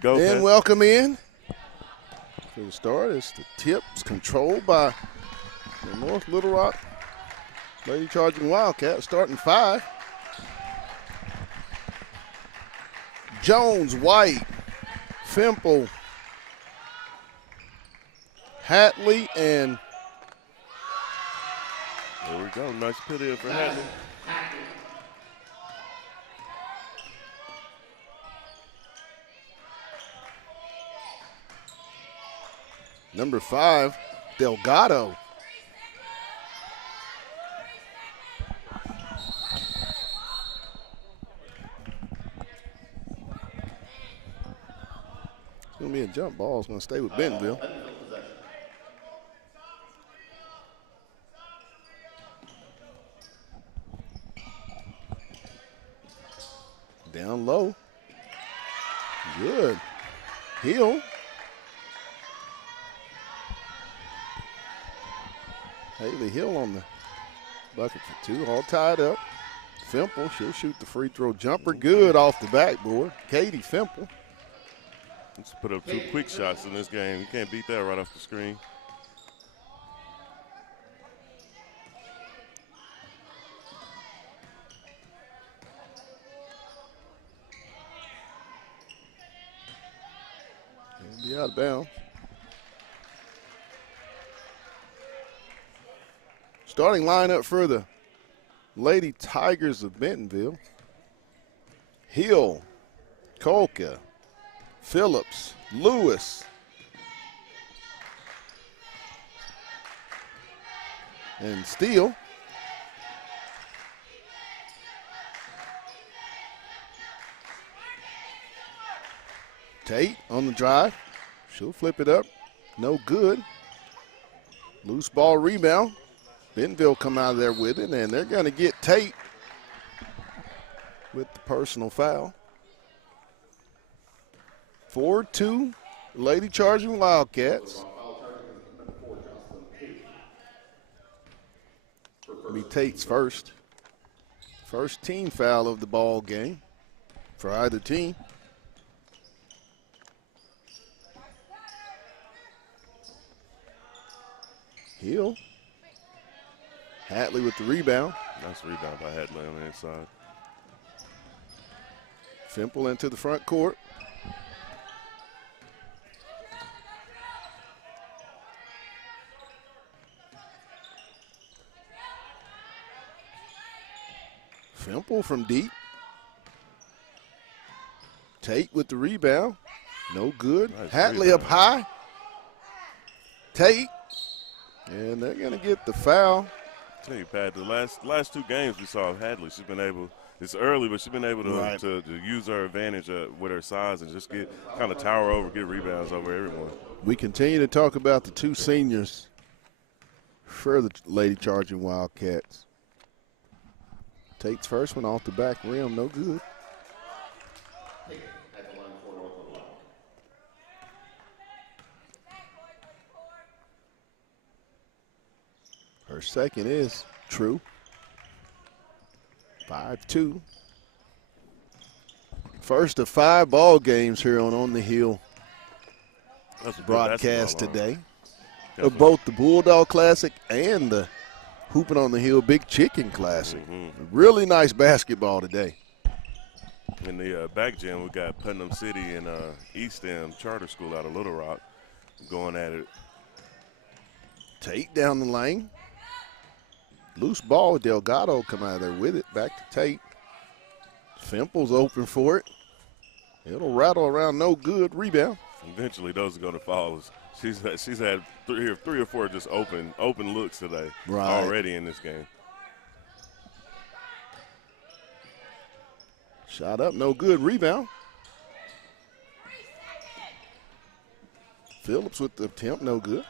go. And Pat. welcome in. For the start, it's the tips controlled by the North Little Rock Lady Charging Wildcats, starting 5. Jones, White, Fimple, Hatley, and there we go. Nice pit in for Hatley. number 5, Delgado. It's going to be a jump ball. It's going to stay with Bentonville. Down low. Good. Hill. Haley Hill on the bucket for 2, all tied up. Fimple, she'll shoot the free throw jumper. Good off the backboard. Katie Fimple. Let's put up 2 quick shots in this game. You can't beat that right off the screen. It'll be out of bounds. Starting lineup for the Lady Tigers of Bentonville. Hill, Kolka, Phillips, Lewis, and Steele. Tate on the drive. She'll flip it up. No good. Loose ball rebound. Bentonville come out of there with it, and they're going to get Tate with the personal foul. 4-2, Lady Charging Wildcats. It'll be Tate's first team foul of the ball game for either team. Hill. Hatley with the rebound. Nice rebound by Hatley on the inside. Fimple into the front court. Fimple from deep. Tate with the rebound. No good. Nice Hatley rebound. up high. Tate. And they're going to get the foul. Tell you, Pat, the last 2 games we saw Hatley, she's been able, it's early, but she's been able to use her advantage with her size and just get kind of tower over, get rebounds over everyone. We continue to talk about the 2 seniors for the Lady Charging Wildcats. Tate's first one off the back rim, no good. Her second is true. 5-2. First of 5 ball games here on the Hill broadcast today of both the Bulldog Classic and the Hooping on the Hill Big Chicken Classic. Really nice basketball today. In the back gym, we got Putnam City and East End Charter School out of Little Rock going at it. Tate down the lane. Loose ball, Delgado come out of there with it. Back to Tate. Fimple's open for it. It'll rattle around, no good. Rebound. Eventually, those are going to fall. She's had three or four just open looks today already in this game. Shot up, no good. Rebound. Phillips with the attempt, no good.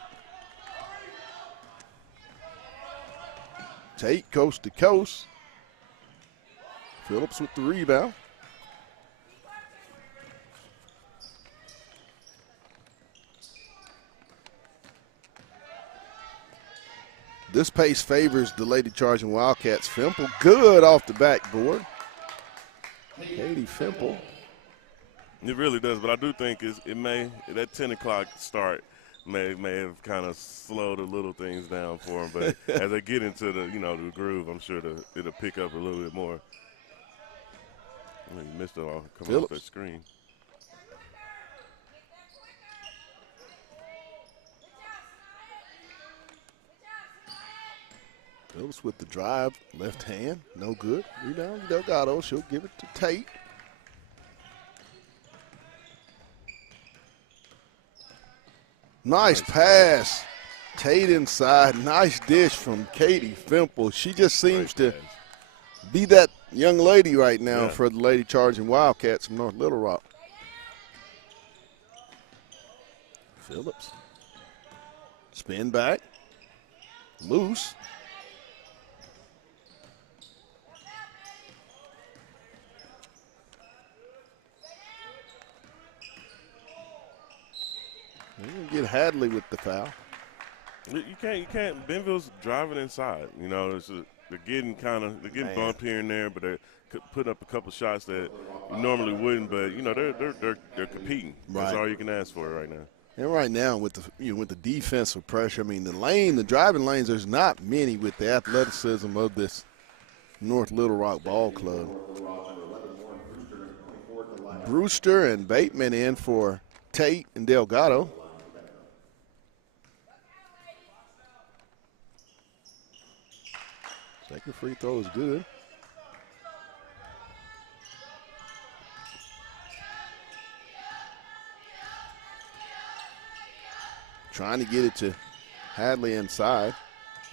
Tate coast to coast. Phillips with the rebound. This pace favors the Lady Charging Wildcats. Fimple good off the backboard. Katie Fimple. It really does, but I do think that 10 o'clock start may have kind of slowed the little things down for them. But as they get into the groove, I'm sure it'll pick up a little bit more. You missed it all coming off that screen. Phillips with the drive, left hand, no good. Rebound, Delgado. She'll give it to Tate. Nice pass. Tate inside. Nice dish from Katie Fimple. She just seems to be that young lady right now for the Lady Charging Wildcats from North Little Rock. Phillips. Spin back. Loose. They're going to get Hadley with the foul. You can't. Bentonville's driving inside. They're getting bumped here and there, but they're putting up a couple shots that you normally wouldn't. But they're competing. Right. That's all you can ask for right now. And right now with the defensive pressure, I mean the driving lanes. There's not many with the athleticism of this North Little Rock Ball Club. Brewster and Bateman in for Tate and Delgado. Second free throw is good. Trying to get it to Hadley inside.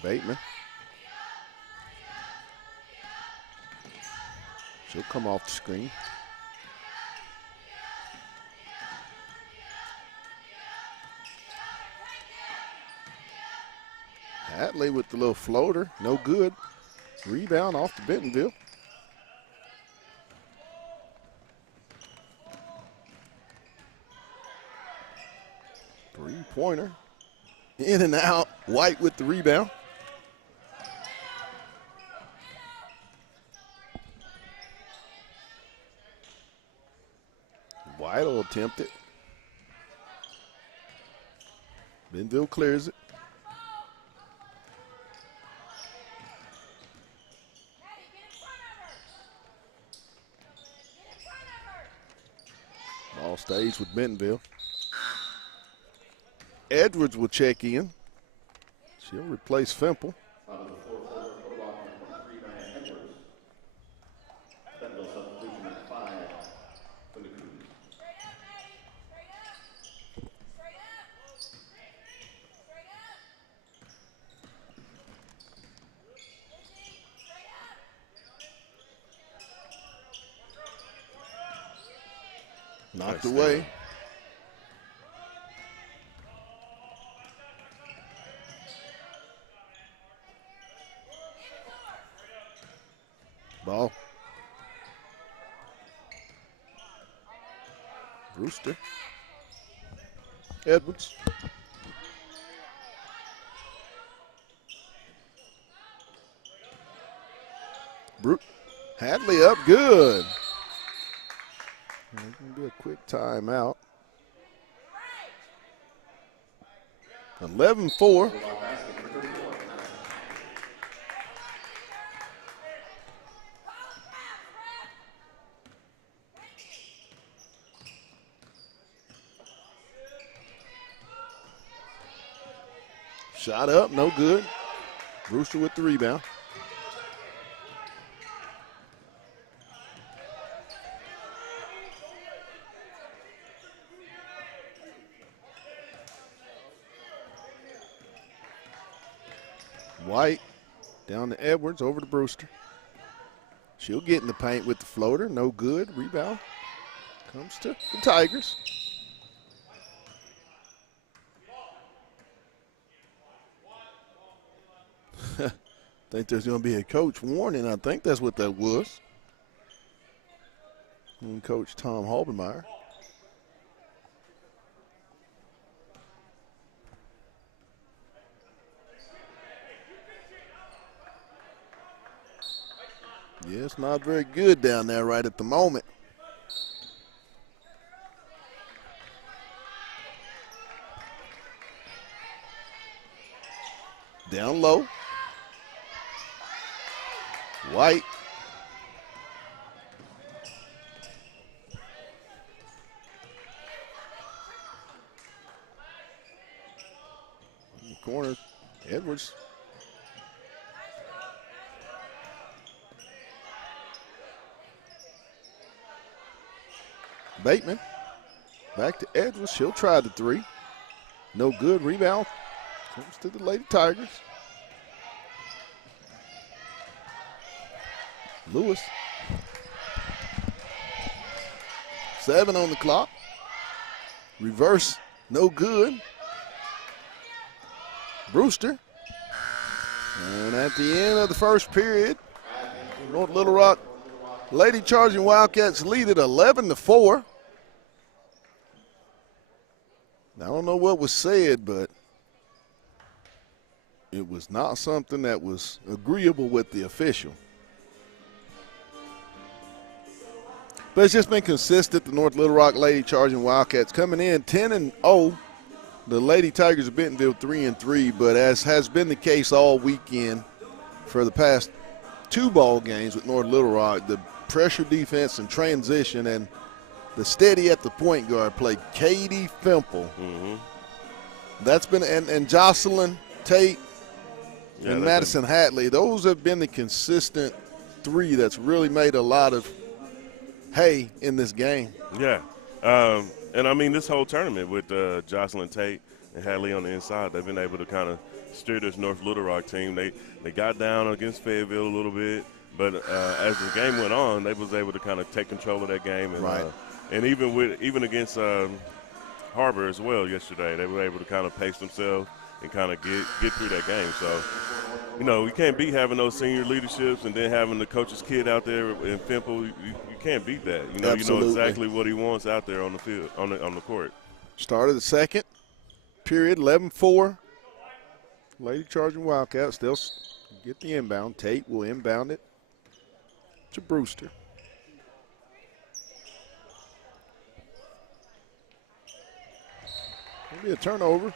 Bateman. She'll come off the screen. Hadley with the little floater, no good. Rebound off to Bentonville. Three-pointer. In and out. White with the rebound. White will attempt it. Bentonville clears it. Ball stays with Bentonville. Edwards will check in. She'll replace Fimple. Knocked away. Ball. Brewster. Edwards. Hadley up good. It's going to be a quick timeout. 11-4. Shot up, no good. Brewster with the rebound. White down to Edwards, over to Brewster. She'll get in the paint with the floater, no good. Rebound comes to the Tigers. Think there's going to be a coach warning. I think that's what that was. And Coach Tom Halbermeyer. Yeah, it's not very good down there right at the moment. Down low. White. In the corner, Edwards. Bateman. Back to Edwards. She'll try the three. No good. Rebound. Comes to the Lady Tigers. Lewis. 7 on the clock. Reverse. No good. Brewster. And at the end of the first period, North Little Rock Lady Charging Wildcats lead it 11-4. I don't know what was said, but it was not something that was agreeable with the official. But it's just been consistent. The North Little Rock Lady Charging Wildcats coming in 10-0. The Lady Tigers of Bentonville 3-3, but as has been the case all weekend for the past 2 ball games with North Little Rock, the pressure defense and transition and the steady at the point guard play, Katie Fimple. That's been, and Jocelyn Tate and Madison Hatley, those have been the consistent 3 that's really made a lot of hay in this game. Yeah. And I mean, this whole tournament with Jocelyn Tate and Hadley on the inside, they've been able to kind of steer this North Little Rock team. They got down against Fayetteville a little bit, but as the game went on, they was able to kind of take control of that game. And, and even against Harbor as well yesterday, they were able to kind of pace themselves and kind of get through that game. So, you know, we can't beat having those senior leaderships and then having the coach's kid out there in Fimple. You can't beat that. You know, Absolutely. You know exactly what he wants out there on the field, on the court. Start of the second period, 11-4. Lady Charging Wildcats, they'll get the inbound. Tate will inbound it to Brewster. It'll be a turnover.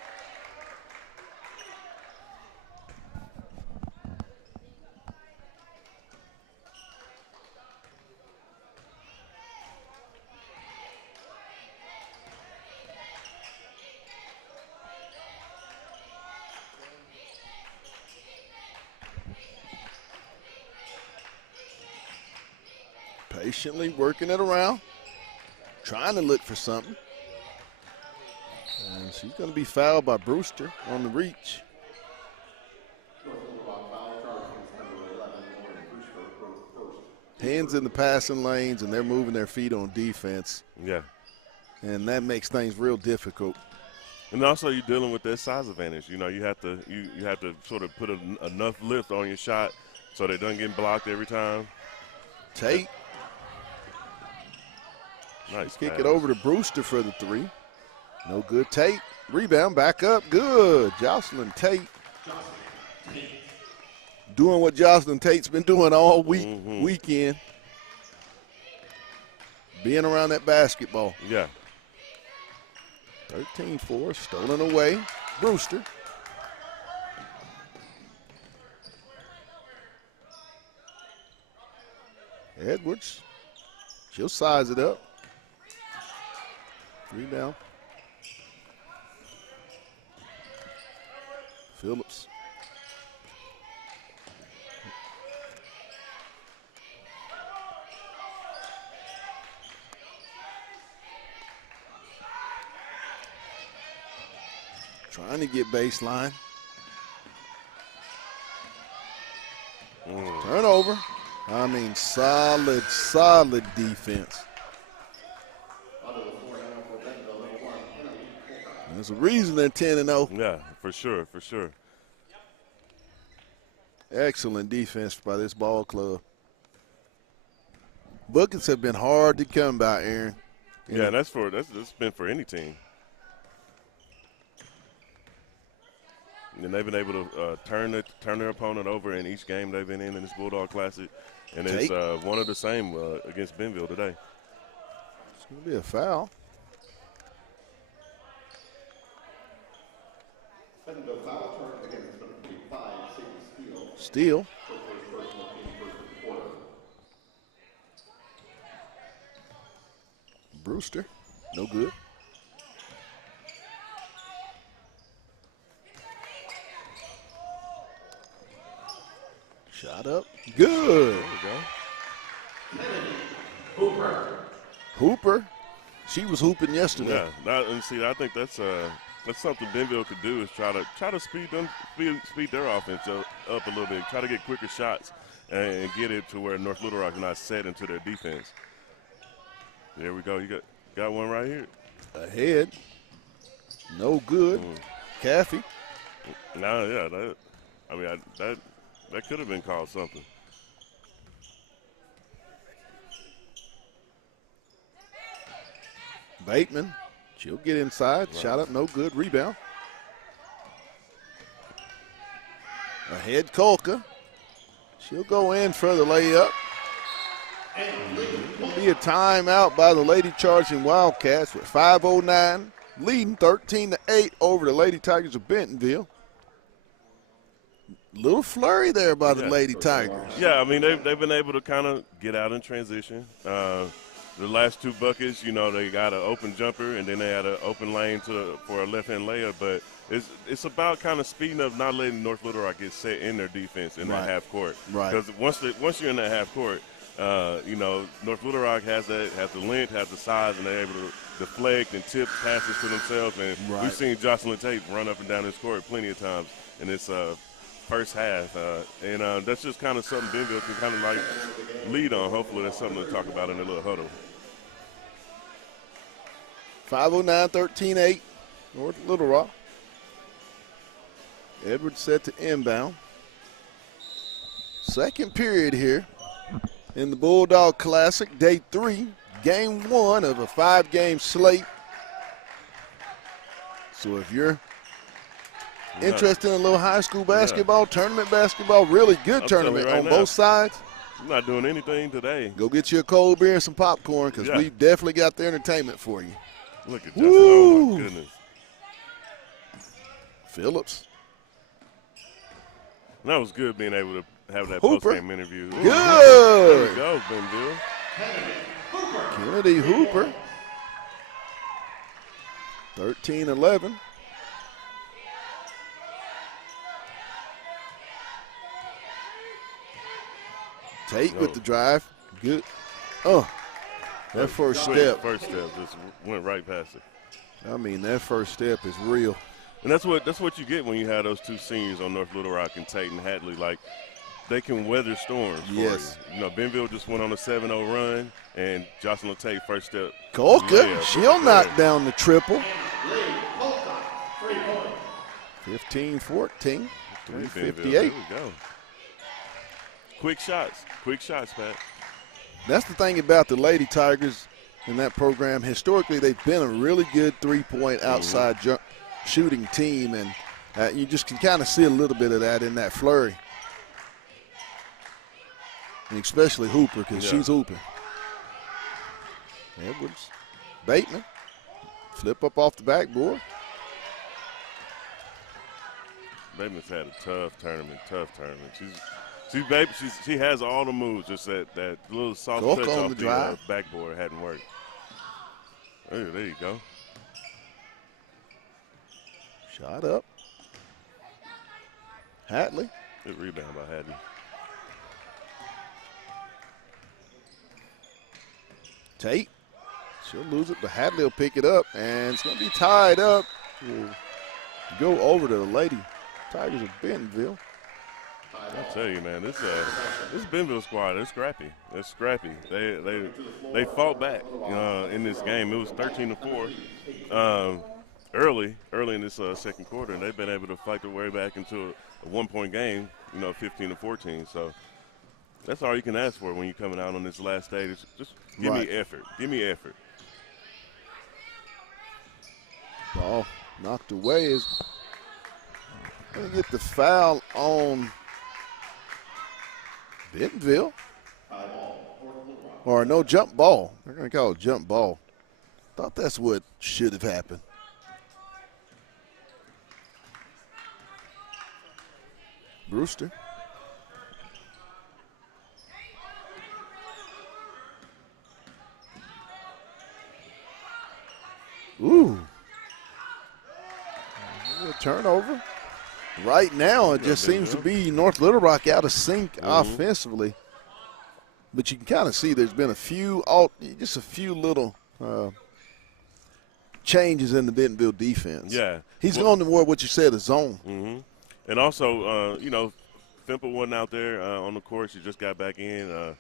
Patiently working it around, trying to look for something. And she's going to be fouled by Brewster on the reach. Hands in the passing lanes, and they're moving their feet on defense. Yeah. And that makes things real difficult. And also you're dealing with that size advantage. You know, you have to sort of put enough lift on your shot so that it doesn't get blocked every time. Tate. Nice. Kick it over to Brewster for the 3. No good. Tate. Rebound. Back up. Good. Jocelyn Tate. Doing what Jocelyn Tate's been doing all weekend. Being around that basketball. Yeah. 13-4. Stolen away. Brewster. Edwards. She'll size it up. Rebound. Phillips. Trying to get baseline. Turnover. I mean, solid defense. There's a reason they're 10-0. Yeah, for sure. Excellent defense by this ball club. Buckets have been hard to come by, Aaron. Yeah, that's been for any team. And they've been able to turn their opponent over in each game they've been in this Bulldog Classic. And it's one of the same against Bentonville today. It's going to be a foul. Bentonville foul turn again. It's going to be 5 Steal. Brewster, no good. Shot up, good. There we go. Hooper, she was hooping yesterday. Yeah, and see, I think that's something Bentonville could do is try to speed their offense up a little bit, try to get quicker shots and get it to where North Little Rock is not set into their defense. There we go. You got one right here. Ahead, no good. Caffey. No, yeah, that could have been called something. Bateman, she'll get inside. Right. Shot up, no good. Rebound. Ahead, Kolka. She'll go in for the layup. It'll be a timeout by the Lady Charging Wildcats with 5:09, leading 13-8 over the Lady Tigers of Bentonville. Little flurry there by the Lady Tigers. Yeah, I mean, they've been able to kind of get out in transition. The last two buckets, they got an open jumper, and then they had an open lane for a left-hand layup. But it's about kind of speeding up, not letting North Little Rock get set in their defense in that half court. Right. Because once you're in that half court, North Little Rock has the length, has the size, and they're able to deflect and tip passes to themselves. And we've seen Jocelyn Tate run up and down this court plenty of times in this first half. And that's just kind of something Bentonville can kind of like lead on. Hopefully that's something to talk about in a little huddle. 5:09, 13-8, North Little Rock. Edwards set to inbound. Second period here in the Bulldog Classic, day 3, game 1 of a 5-game slate. So if you're interested in a little high school basketball, tournament basketball, really good tournament on both sides. I'm not doing anything today. Go get you a cold beer and some popcorn because we've definitely got the entertainment for you. Look at that. Oh, my goodness. Phillips. That was good being able to have that post-game interview. Ooh, good. There we go, Bentonville. Kennedy Hooper. 13-11. Tate with the drive. Good. Oh, that first step. First step just went right past it. I mean, that first step is real. And that's what you get when you have those two seniors on North Little Rock and Tate and Hadley. Like, they can weather storms for you. Bentonville just went on a 7-0 run, and Jocelyn Tate first step. Kolka, she'll knock down the triple. 15-14, 3:58. There we go. Quick shots, Pat. That's the thing about the Lady Tigers in that program. Historically, they've been a really good three-point outside shooting team, and you just can kind of see a little bit of that in that flurry. And especially Hooper, because she's hooping. Edwards, Bateman, flip up off the backboard. Bateman's had a tough tournament. She has all the moves, just that little soft touch off the backboard hadn't worked. There you go. Shot up. Hadley. Good rebound by Hadley. Tate. She'll lose it, but Hadley will pick it up, and it's going to be tied up. We'll go over to the Lady Tigers of Bentonville. I'll tell you, man, this Bentonville squad, they're scrappy. They're scrappy. They fought back in this game. It was 13-4 early in this second quarter, and they've been able to fight their way back into a one-point game, 15-14. So that's all you can ask for when you're coming out on this last day. Just give me effort. Give me effort. Ball knocked away is going to get the foul on Bentonville. Or no, jump ball. They're going to call it jump ball. Thought that's what should have happened. Brewster. turnover. Right now, it just seems to be North Little Rock out of sync offensively. But you can kind of see there's been just a few little changes in the Bentonville defense. Yeah. He's going to more what you said, a zone. Mm-hmm. And also, Fimple wasn't out there on the court. She just got back in.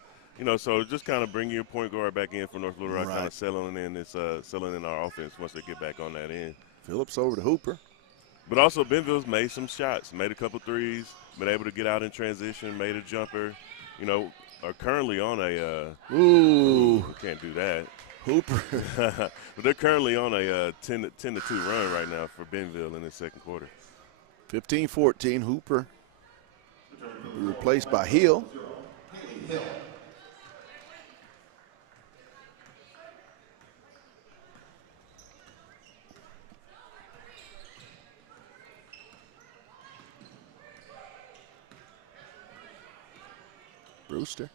So just kind of bring your point guard back in for North Little Rock, kind of settling in our offense once they get back on that end. Phillips over to Hooper. But also, Bentonville's made some shots, made a couple threes, been able to get out in transition, made a jumper. Are currently on a we can't do that. Hooper. But they're currently on a 10-2 run right now for Bentonville in the second quarter. 15-14, Hooper replaced by Hill. Brewster.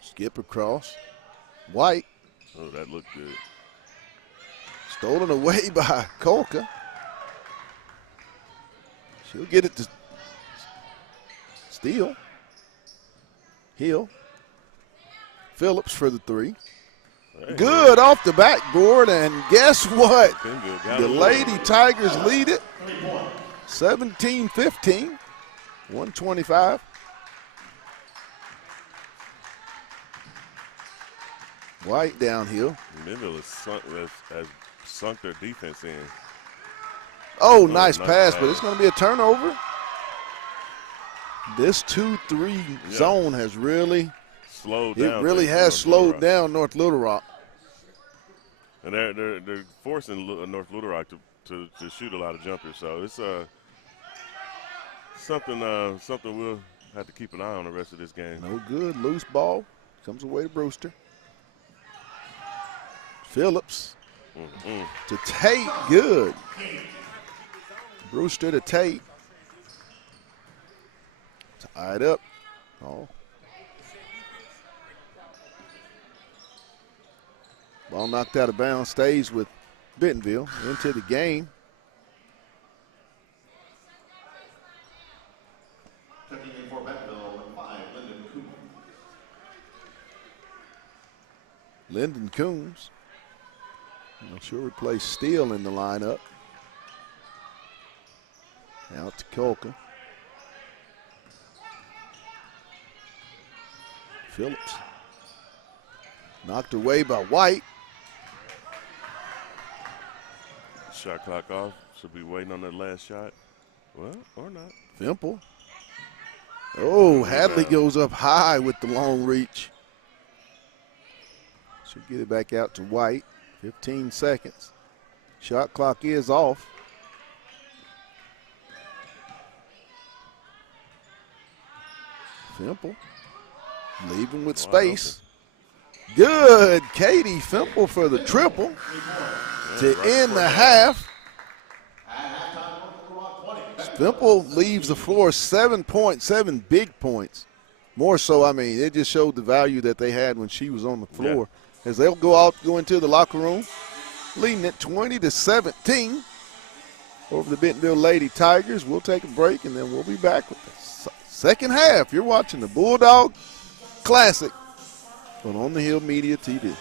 Skip across. White. Oh, that looked good. Stolen away by Kolka. She'll get it to Steele. Hill. Phillips for the three. Hey, good off the backboard, and guess what? The Lady Tigers lead it 17-15, 125. White downhill. Bentonville has sunk their defense in. Oh, nice pass, but it's going to be a turnover. This 2-3 zone has really slowed down. It really has slowed down North Little Rock. And they're forcing North Little Rock to shoot a lot of jumpers. So it's something we'll have to keep an eye on the rest of this game. No good. Loose ball. Comes away to Brewster. Phillips to Tate. Good. Brewster to Tate. Tied up. Oh. Ball knocked out of bounds. Stays with Bentonville into the game. Checking in for Bentonville, number 5, Lyndon Coombs. Lyndon Coombs. I'm sure replace Steele in the lineup. Out to Kolka. Phillips. Knocked away by White. Shot clock off. Should be waiting on that last shot. Well, or not. Fimple. Oh, Hadley goes up high with the long reach. Should get it back out to White. 15 seconds. Shot clock is off. Fimple. Leaving with space. Good. Katie Fimple for the triple to end the half. Fimple leaves the floor 7.7 big points. More so, I mean, it just showed the value that they had when she was on the floor. As they'll go into the locker room, leading it 20-17 over the Bentonville Lady Tigers. We'll take a break, and then we'll be back with the second half. You're watching the Bulldog Classic on the Hill Media TV.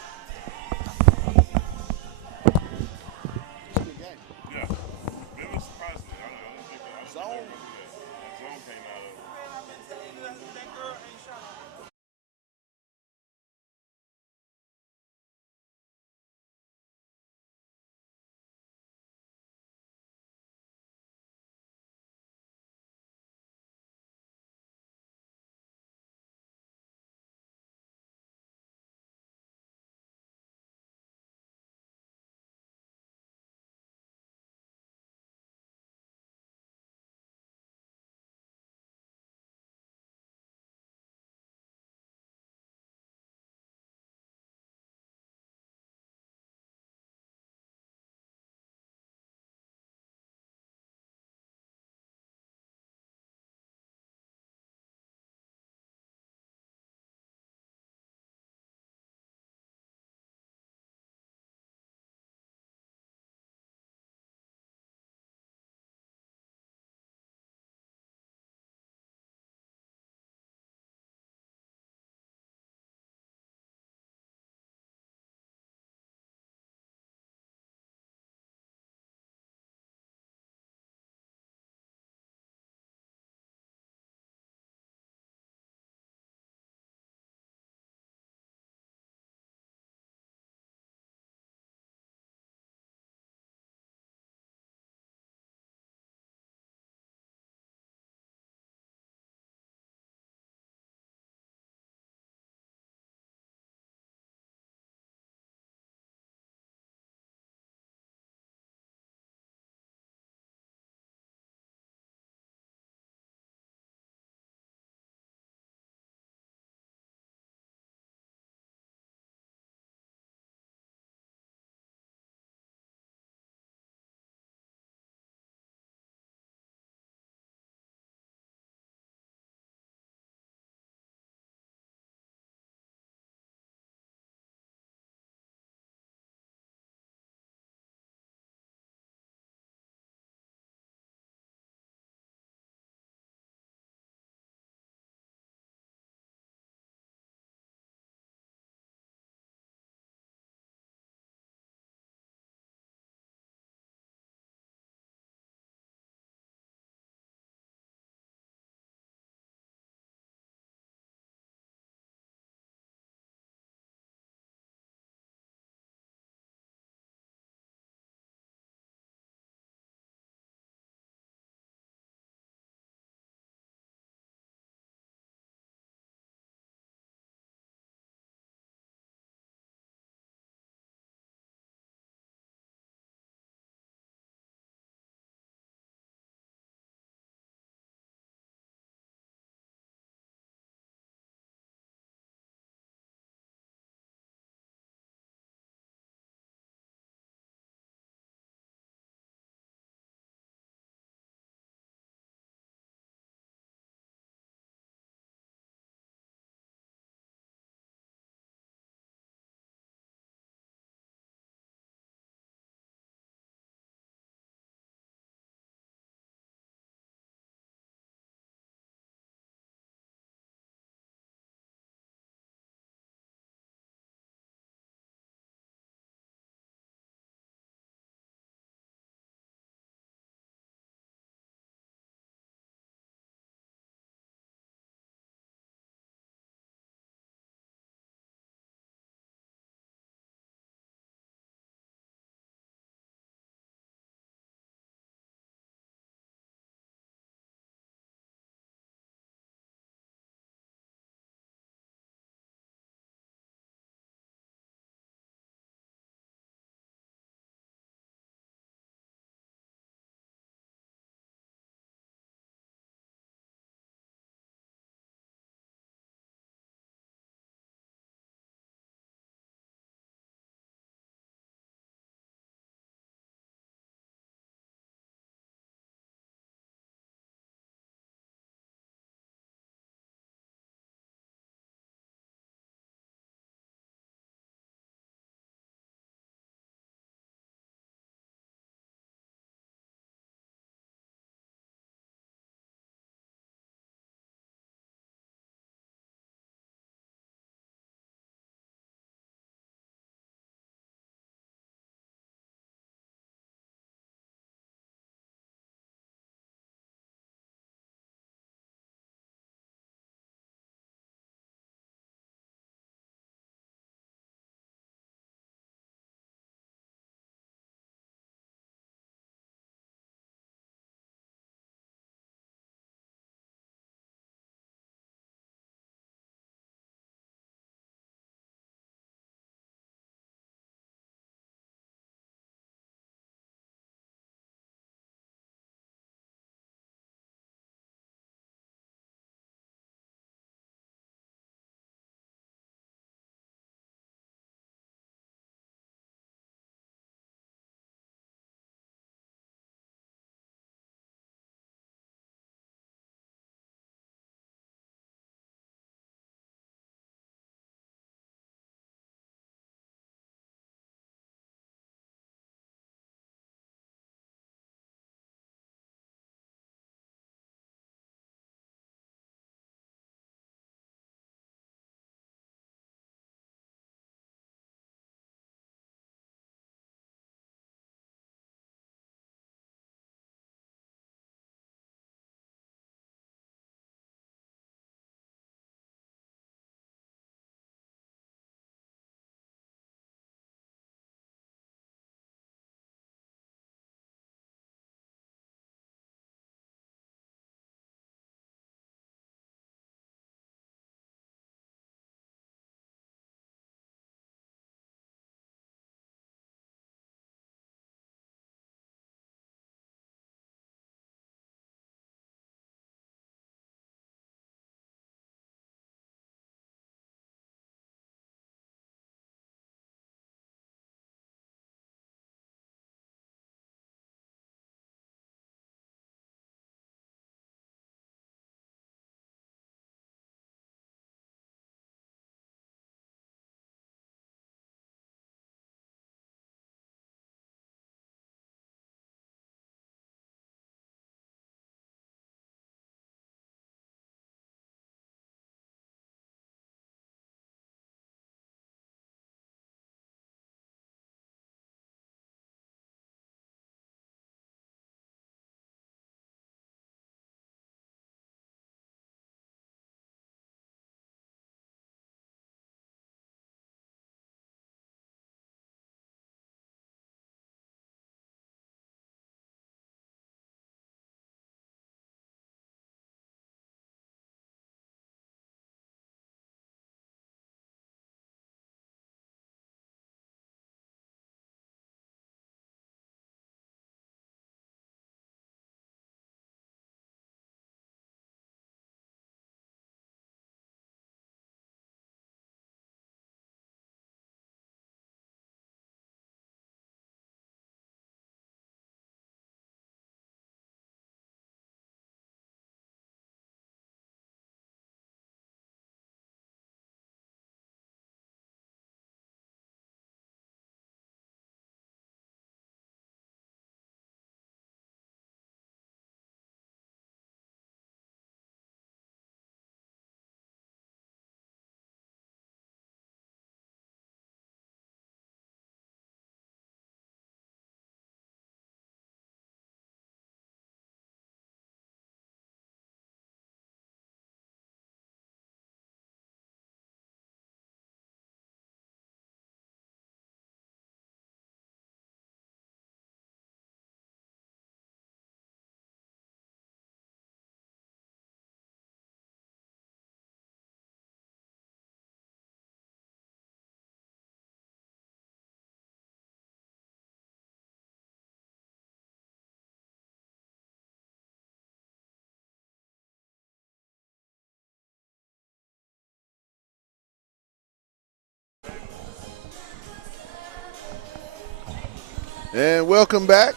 And welcome back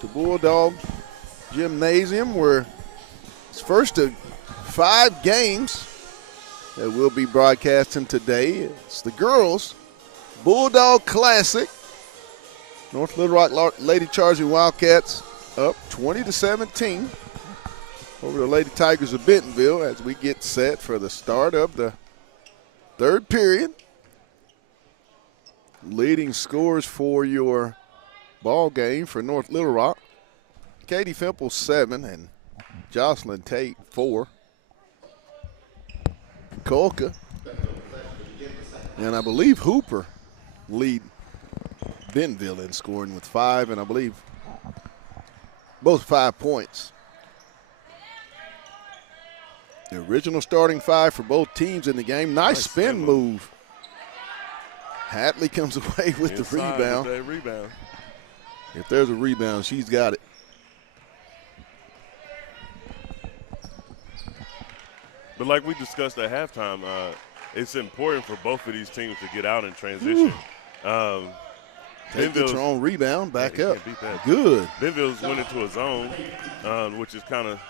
to Bulldog Gymnasium, where it's first of 5 games that we'll be broadcasting today. It's the girls' Bulldog Classic. North Little Rock Lady Charging Wildcats up 20-17 over the Lady Tigers of Bentonville as we get set for the start of the third period. Leading scores for your ball game for North Little Rock: Katie Fimple 7 and Jocelyn Tate 4. Kolka and I believe Hooper lead Bentonville in scoring with 5, and I believe both 5 points. The original starting 5 for both teams in the game. Nice spin move. Hatley comes away with the rebound. With that rebound. If there's a rebound, she's got it. But like we discussed at halftime, it's important for both of these teams to get out in transition. Take your own rebound, back up. Beat that. Good. Bentonville's went into a zone, which is kind of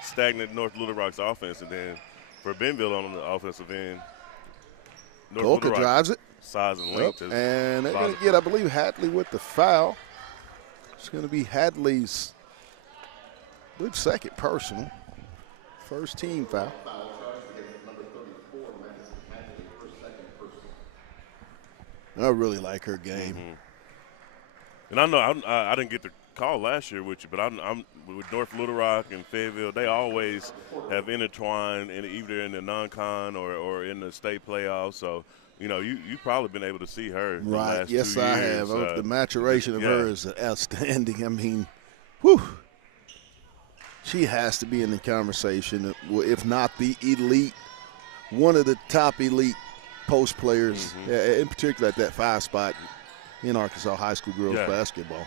stagnant North Little Rock's offense. And then for Bentonville on the offensive end, North Little Rock drives it. Size and length. And they're going to get, I believe, Hatley with the foul. It's going to be Hadley's, I believe, second personal. First team foul. I really like her game. And I know I didn't get the call last year with you, but I'm with North Little Rock and Fayetteville. They always have intertwined either in the non-con or in the state playoffs. So, you know, you've probably been able to see her. Right. Last yes, 2 I years. have. The maturation of her is outstanding. I mean, whew. She has to be in the conversation, if not the elite, one of the top elite post players, in particular at that 5 spot in Arkansas high school girls basketball.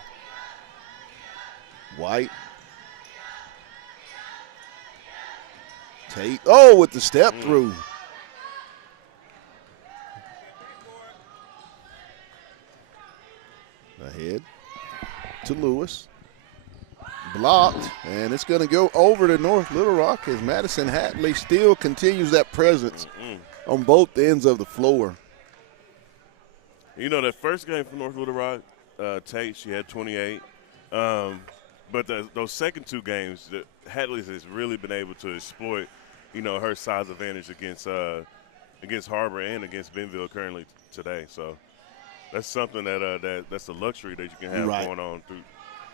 White. Tate. Oh, with the step through. Ahead to Lewis. Blocked, and it's going to go over to North Little Rock as Madison Hatley still continues that presence on both ends of the floor. You know, that first game for North Little Rock, Tate, she had 28. But those second 2 games, Hatley has really been able to exploit, you know, her size advantage against Harbor and against Bentonville currently today. So that's something that's a luxury that you can have going on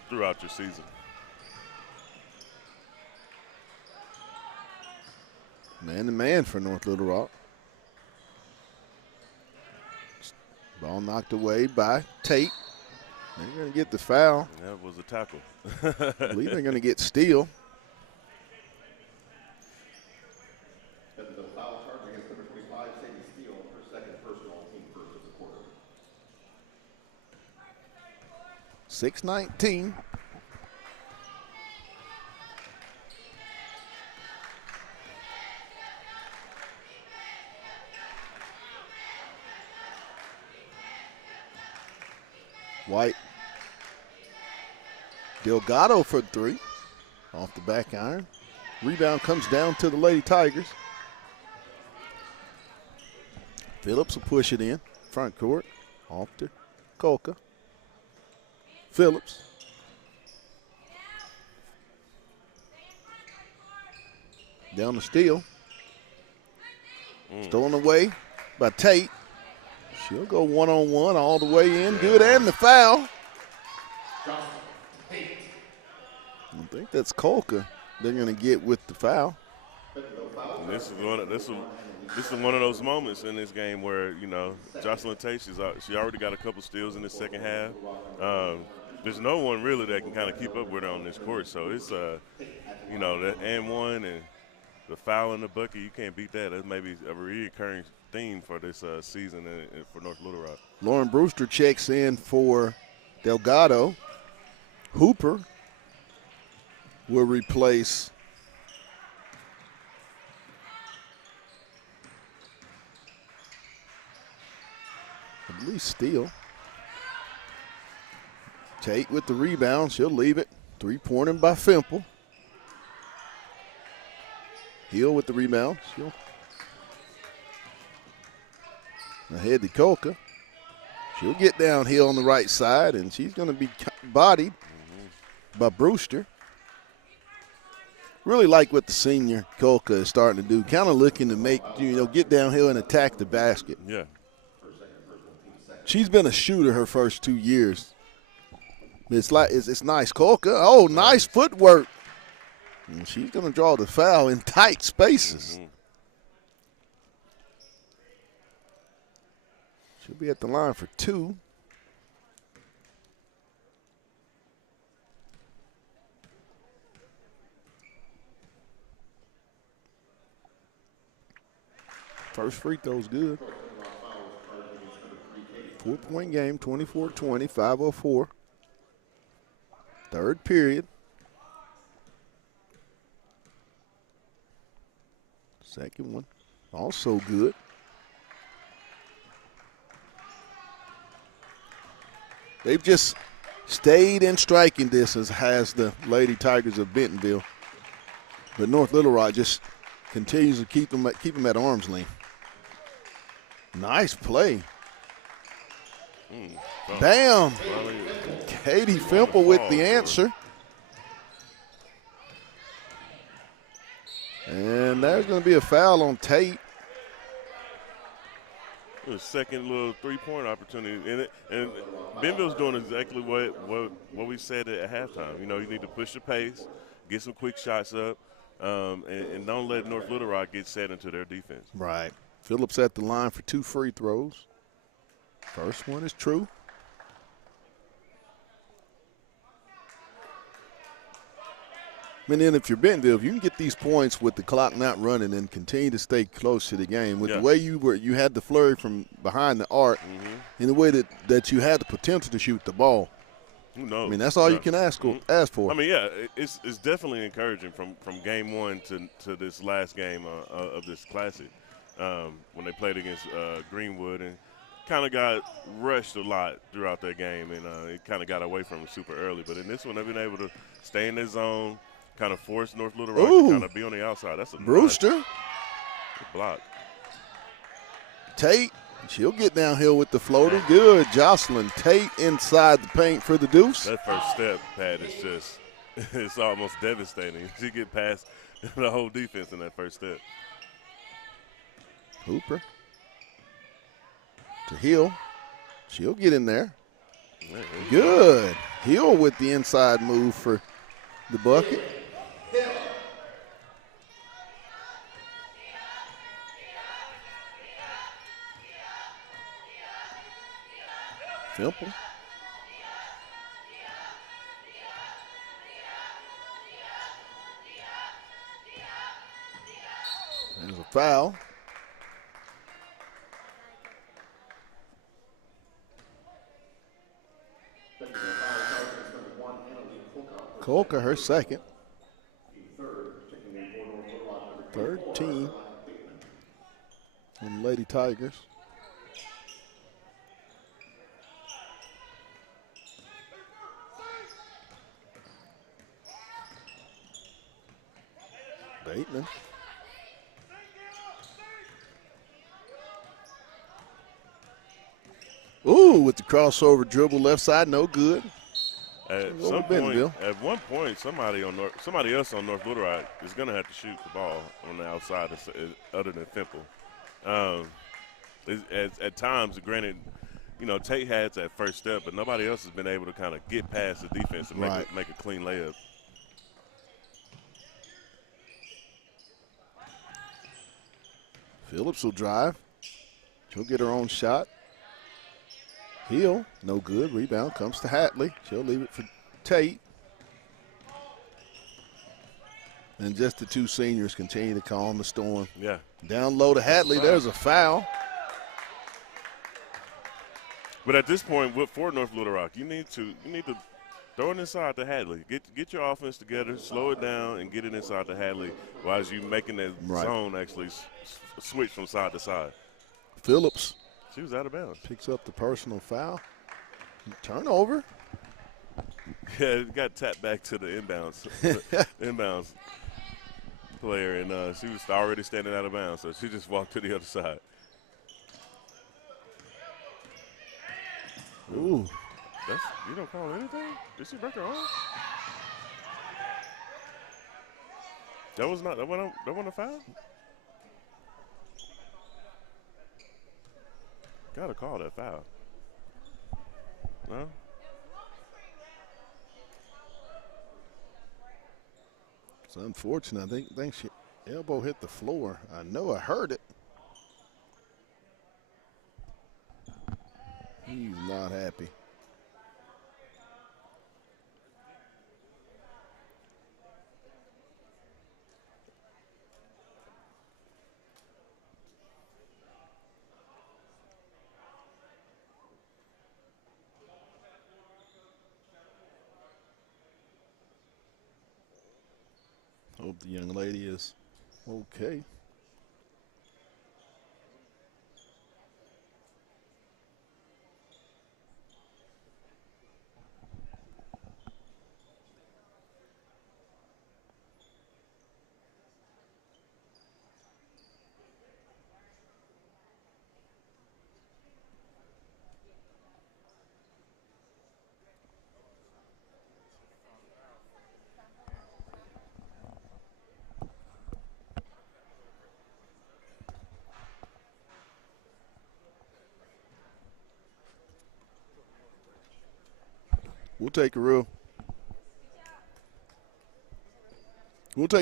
throughout your season. Man-to-man for North Little Rock. Ball knocked away by Tate. They're going to get the foul. That was a tackle. I believe they're going to get steal. The foul charge against number 25, Sadie Steele, her second personal, team first of the quarter. 6:19. White. Delgado for 3. Off the back iron. Rebound comes down to the Lady Tigers. Phillips will push it in. Front court. Off to Kolka. Phillips. Down the steal. Stolen away by Tate. She'll go one-on-one all the way in. Good, and the foul. I think that's Kolka they're going to get with the foul. And this is one of those moments in this game where, you know, Jocelyn Tate, she already got a couple steals in the second half. There's no one really that can kind of keep up with her on this court. So it's, you know, that and one and the foul in the bucket, you can't beat that. That's maybe a recurring theme for this season for North Little Rock. Lauren Brewster checks in for Delgado. Hooper will replace I believe Steele. Tate with the rebound. She'll leave it. Three-pointer by Fimple. Hill with the rebound. She'll ahead to Colca. She'll get downhill on the right side, and she's going to be bodied by Brewster. Really like what the senior Colca is starting to do, kind of looking to make, get downhill and attack the basket. Yeah. She's been a shooter her first 2 years. It's nice. Colca, nice footwork. And she's going to draw the foul in tight spaces. She'll be at the line for 2. First free throw's good. 4-point game, 24-20, 5:04. Third period. Second one, also good. They've just stayed in striking distance, has the Lady Tigers of Bentonville. But North Little Rock just continues to keep them at arm's length. Nice play. Bam! Katie Fimple with the answer. And there's going to be a foul on Tate. A second little three-point opportunity, and Bentonville's doing exactly what we said at halftime. You need to push the pace, get some quick shots up, and don't let North Little Rock get set into their defense. Right. Phillips at the line for 2 free throws. First one is true. And then if you're Bentonville, if you can get these points with the clock not running and continue to stay close to the game, with the way you had the flurry from behind the arc, in the way that you had the potential to shoot the ball. Who knows? I mean, that's all you can ask for. I mean, yeah, it's definitely encouraging from game one to this last game of this classic when they played against Greenwood and kind of got rushed a lot throughout that game, and it kind of got away from them super early. But in this one, they've been able to stay in their zone, kind of force North Little Rock to kind of be on the outside. That's a Brewster. Nice block. Tate, she'll get downhill with the floater. Good. Jocelyn Tate inside the paint for the deuce. That first step, Pat, is just – it's almost devastating. She get past the whole defense in that first step. Hooper to Hill. She'll get in there. Good. Hill with the inside move for the bucket. Fimple. There's a foul. Colca, her second. 13 on Lady Tigers. Bateman. Ooh, with the crossover dribble left side, no good. At one point, somebody else on North Little Rock is going to have to shoot the ball on the outside other than Fimple. At times, granted, Tate has that first step, but nobody else has been able to kind of get past the defense and make a clean layup. Phillips will drive. She'll get her own shot. Hill, no good. Rebound comes to Hatley. She'll leave it for Tate. And just the two seniors continue to calm the storm. Yeah. Down low to Hatley. There's a foul. But at this point, for North Little Rock, you need to throw it inside to Hadley. Get your offense together, slow it down, and get it inside to Hadley while you making that zone actually switch from side to side. Phillips. She was out of bounds. Picks up the personal foul. Turnover. Yeah, it got tapped back to the inbounds, inbounds player, and she was already standing out of bounds, so she just walked to the other side. Ooh. You don't call anything? Did she break her arm? That wasn't a foul? Gotta call that foul. No? It's unfortunate. I think she elbow hit the floor. I know I heard it. He's not happy. Hope the young lady is okay. We'll take a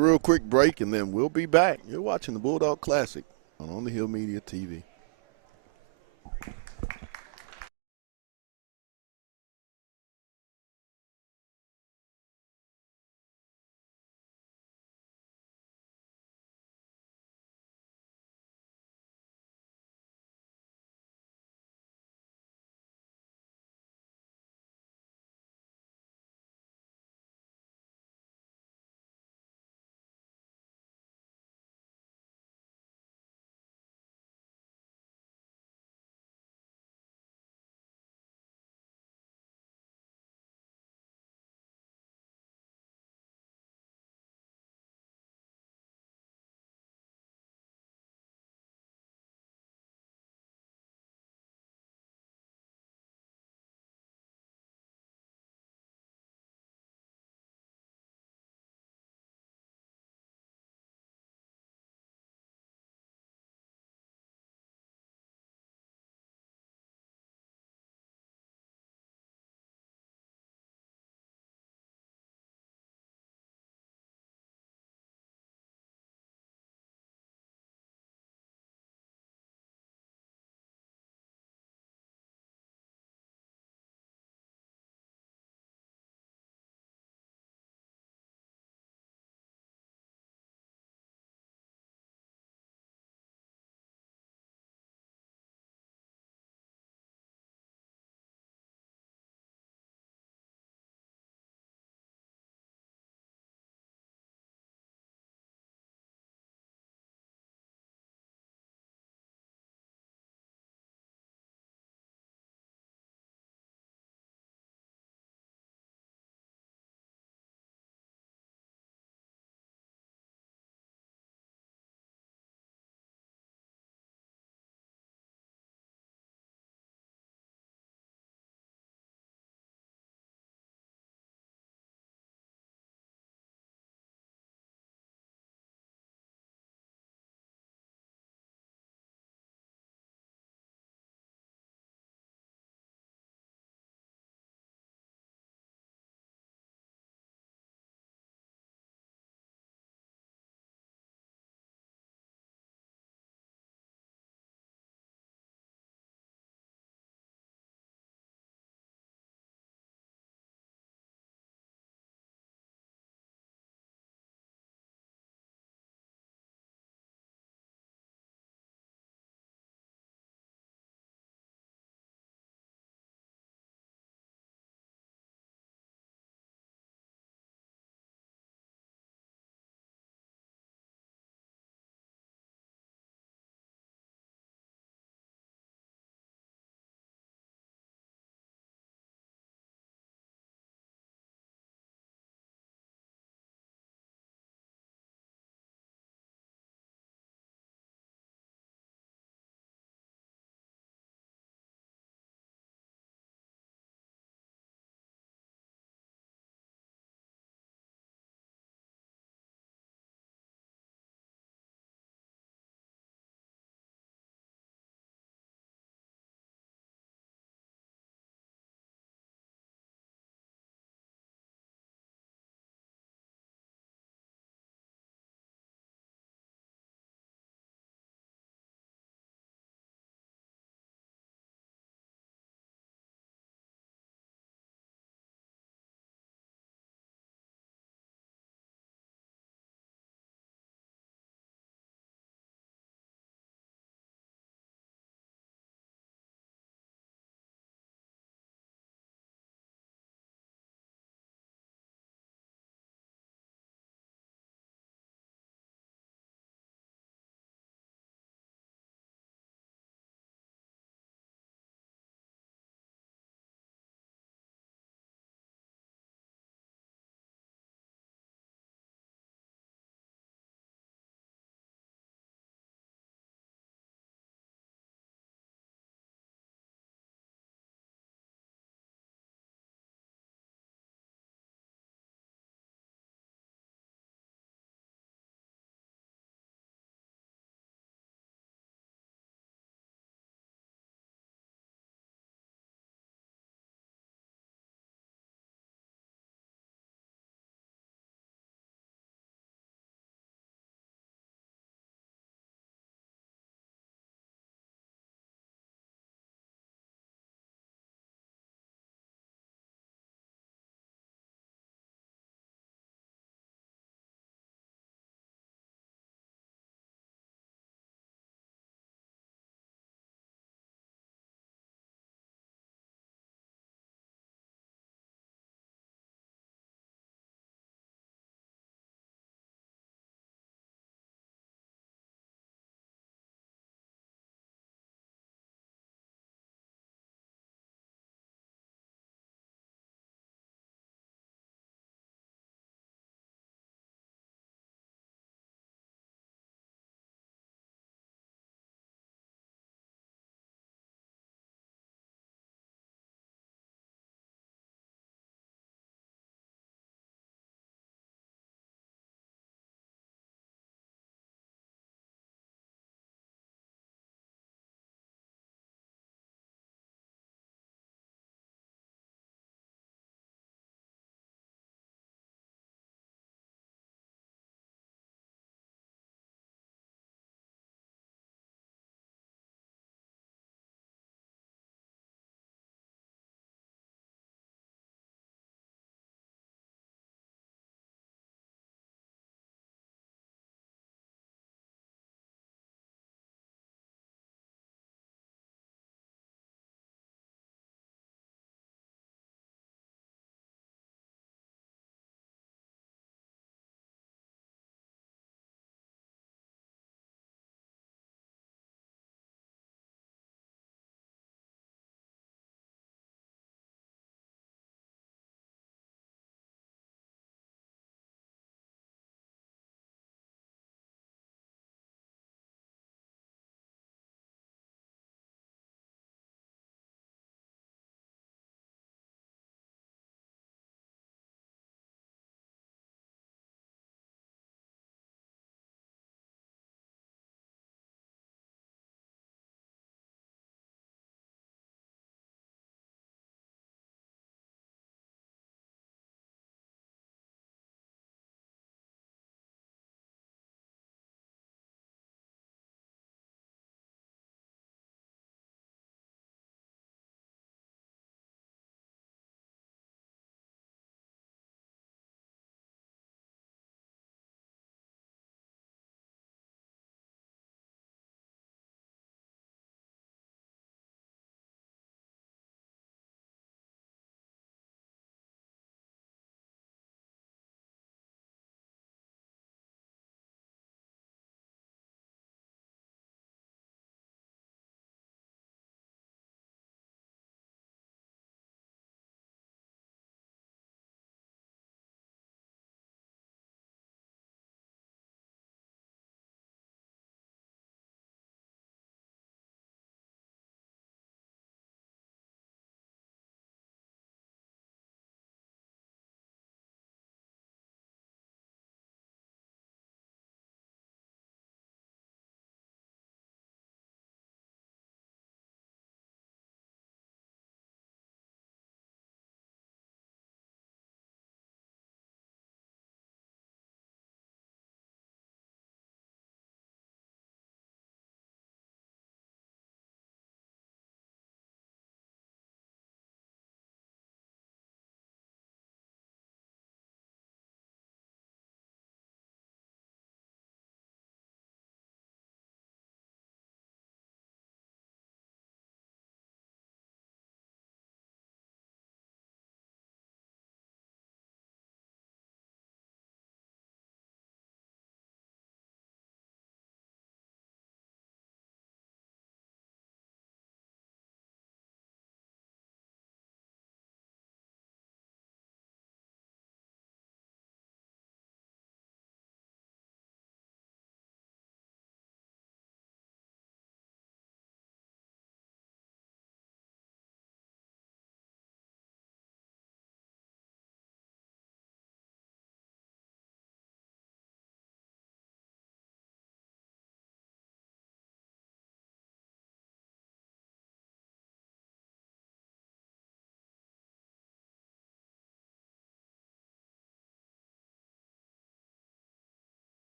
real quick break, and then we'll be back. You're watching the Bulldog Classic on the Hill Media TV.